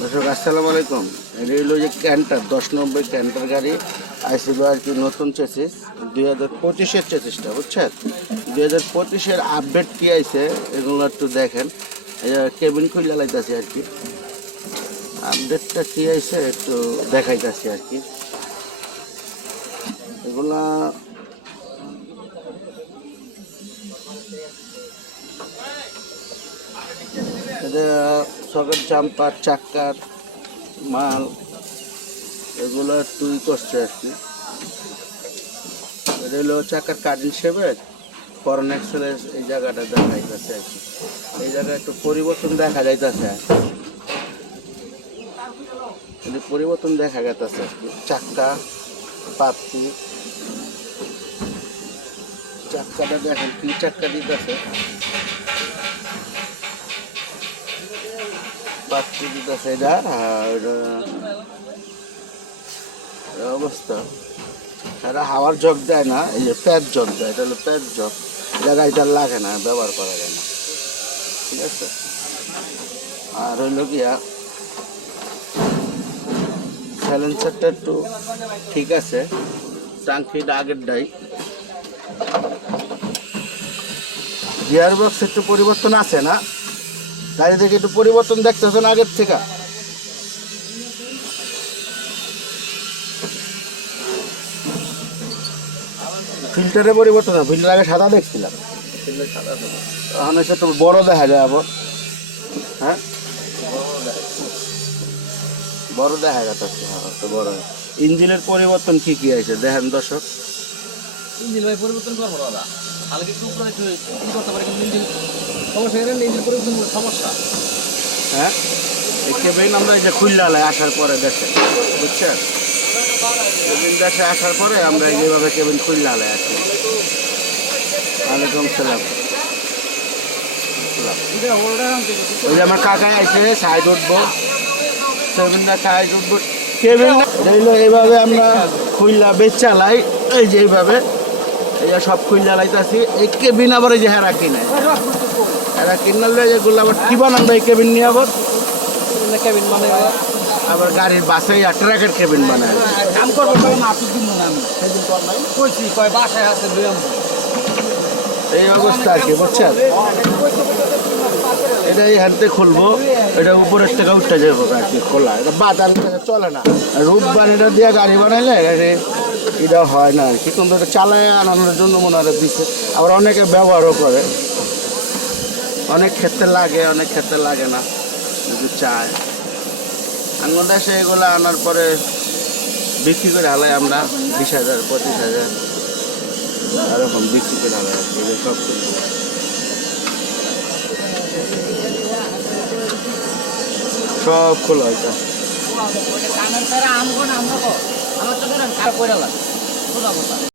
দর্শক, আসসালামু আলাইকুম। এটা হলো যে ক্যান্টার দশ নম্বর ক্যান্টার গাড়ি। আইসিবি আর কি নতুন চেসিস দুই হাজার পঁচিশের চেসিসটা বুঝছেন? দুই হাজার পঁচিশের আপডেট কি আইছে, এগুলো একটু দেখেন। কেবিন খুলে লাইতেছে আর কি। আপডেটটা কী আইছে, একটু দেখাইতেছি আর কি। এগুলা সকেট জাম্পার চাক্কার, মাল, এগুলো তুই করছে আর কি। হলো চাকার কাটিং শেপের ফরেন এক্সেলের এই জায়গাটা দেখা যাইতেছে আর কি। এই জায়গায় একটু পরিবর্তন দেখা যাইতেছে। কিন্তু পরিবর্তন দেখা গেতেছে আর কি। চাক্কা পাতি চাক্কাটা দেখেন কি চাক্কা দিতেছে। পাত্রি দিতেছে এটা, আর অবস্থা। এটা হাওয়ার জগ দেয় না, এই যে প্যাট জগ দেয়, এটা হলো প্যাট জগ। এটা গাড়িটা লাগে না, ব্যবহার করা যায় না। ঠিক আছে? আর হইল গিয়া স্যালেন্সারটা একটু ঠিক আছে। টাঙ্কিটা আগের ডাই। গিয়ার বক্স একটু পরিবর্তন আছে না? গাড়ি থেকে একটু পরিবর্তন দেখতেছেন আগের থেকে। ফিল্টারে পরিবর্তন ফিল্টার আগে সাদা দেখছিলাম। এসে একটু বড় দেখা যায় আবার। হ্যাঁ? বড় দেখা যাচ্ছে হ্যাঁ একটু বড়। ইঞ্জিনের পরিবর্তন কি কি আছে? দেখেন দর্শক। ইঞ্জিন ভাই পরিবর্তন করব দাদা। হালকা একটু উপরে ই করতে পারে কিন্তু ইঞ্জিন সমস্যা এখানে ইঞ্জিন পরিবর্তন সমস্যা। হ্যাঁ? এই কেবিন আমরা এই যে খুললালে আসার পরে দেখেন বুঝছেন? কেবিন দেশে আসার পরে আমরা এইভাবে কেবিন খুললালে আসি ওয়ালাইকুম সালাম ওই যে আমার কাকাই আছে সাইড উঠবো। কেবিনটা সাইড উঠবো। কেবিন এইভাবে আমরা খুললা বেচ চালাই এই যে এইভাবে এই যে সব খুললা লাইতাছি এই কেবিন আবার এই যে হেরা কিনে। হেরা কিনলে যেগুলো আবার কি বানান এই কেবিন নিয়ে আবার? কেবিন মানে আবার গাড়ির বাসে আর ট্রাকের কেবিন বানায়। কাম করব আপনি দিব না আমি। সেদিন কইছি কয় বাসায় আছে এই অবস্থা আর কি বুঝছেন? এটা এই হাতে খুলবো এটা উপরের থেকে উঠতে যাব আর কি খোলা। এটা বাজার চলে না। রুট বানিটা দিয়ে গাড়ি বানাইলে গাড়ি এটা হয় না আর কি। কিন্তু চালায় আনানোর জন্য মনে হয় দিচ্ছে। আবার অনেকে ব্যবহারও করে। অনেক ক্ষেত্রে লাগে, অনেক ক্ষেত্রে লাগে না। যদি চায়। আঙ্গুল দেশে এগুলো আনার পরে বিক্রি করে হালাই আমরা বিশ হাজার, পঁচিশ হাজার। এরকম বিক্রি করে হালাই সব। সব খোলা এটা আমরা খারাপ করে লাগে